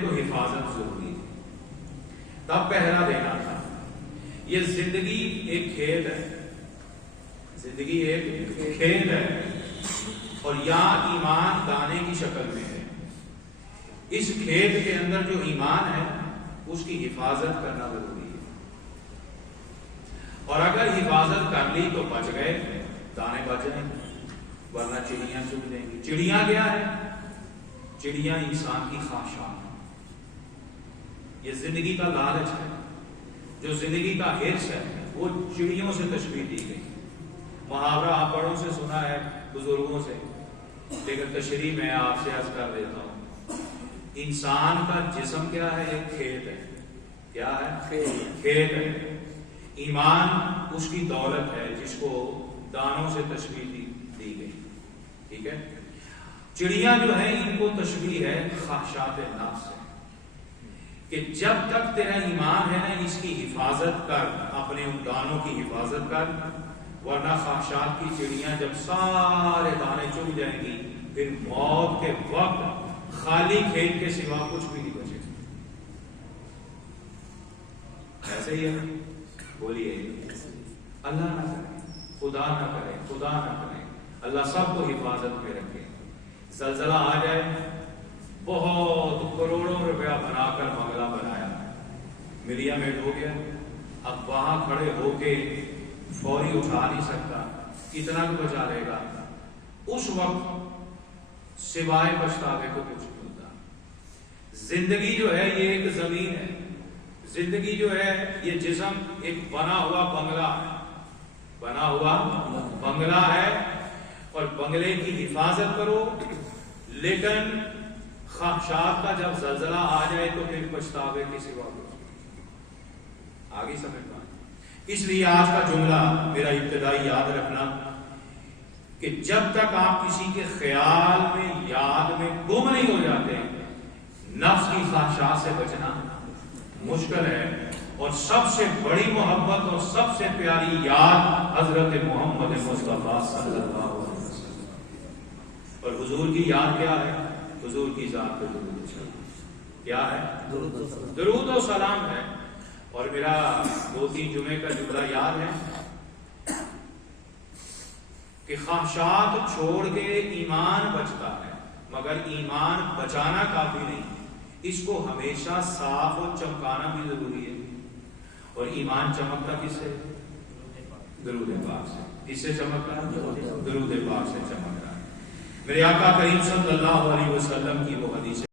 تو حفاظت ضروری ہے. تب پہرا دینا تھا. یہ زندگی ایک کھیت ہے، زندگی ایک کھیت ہے، اور یہاں ایمان دانے کی شکل میں ہے. اس کھیت کے اندر جو ایمان ہے اس کی حفاظت کرنا ضروری ہے، اور اگر حفاظت کر لی تو بچ گئے، دانے بچ جائیں گے، ورنہ چڑیاں چگ دیں گی. چڑیاں کیا ہے؟ چڑیاں انسان کی خواہشات. یہ زندگی کا لالچ ہے، جو زندگی کا حرص ہے وہ چڑیوں سے تشبیہ دی گئی. محاورہ آپ بڑوں سے سنا ہے، بزرگوں سے، لیکن تشریح میں آپ سے عرض کر دیتا ہوں. انسان کا جسم کیا ہے؟ ایک کھیت ہے. کیا ہے؟ کھیت ہے. ایمان اس کی دولت ہے جس کو دانوں سے تشبیہ دی گئی. ٹھیک ہے. چڑیاں جو ہیں ان کو تشبیہ ہے خواہشات نفس سے، کہ جب تک تیرا ایمان ہے نا اس کی حفاظت کر، اپنے ان دانوں کی حفاظت کر، ورنہ خواہشات کی چڑیاں جب سارے دانے چگ جائیں گی پھر موت کے وقت خالی کھیت کے سوا کچھ بھی نہیں بچے. ایسے ہی ہے. بولیے اللہ نہ کرے، خدا نہ کرے، خدا نہ کرے، اللہ سب کو حفاظت میں رکھے. زلزلہ آ جائے، بہت کروڑوں روپیہ بنا کر بنگلہ بنایا، ملیا میٹ ہو گیا، اب وہاں کھڑے ہو کے فوری اٹھا نہیں سکتا، کتنا بھی بچا لے گا. اس وقت سوائے پچھتاوے کو کچھ نہیں ہوتا. زندگی جو ہے یہ ایک زمین ہے، زندگی جو ہے یہ جسم ایک بنا ہوا بنگلہ ہے، بنا ہوا بنگلہ ہے، اور بنگلے کی حفاظت کرو، لیکن خواہشات کا جب زلزلہ آ جائے تو پھر پچھتاوے کے سوا آگے سمجھ پائیں. اس لیے آج کا جملہ میرا ابتدائی یاد رکھنا کہ جب تک آپ کسی کے خیال میں، یاد میں گم نہیں ہو جاتے، نفس کی خواہشات سے بچنا مشکل ہے. اور سب سے بڑی محبت اور سب سے پیاری یاد حضرت محمد مصطفیٰ صلی اللہ علیہ وسلم. اور حضور کی یاد کیا ہے؟ حضور کی ذات پہ درود و سلام. کیا ہے؟ درود و سلام ہے. اور میرا 2-3 جمعے کا جملہ یاد ہے کہ خواہشات چھوڑ کے ایمان بچتا ہے، مگر ایمان بچانا کافی نہیں، اس کو ہمیشہ صاف اور چمکانا بھی ضروری ہے. اور ایمان چمکتا کس سے؟ درود پاک سے. کس سے چمکتا ہے؟ درود پاک سے چمکتا ہے. میرے آقا کریم صلی اللہ علیہ وسلم کی وہ حدیث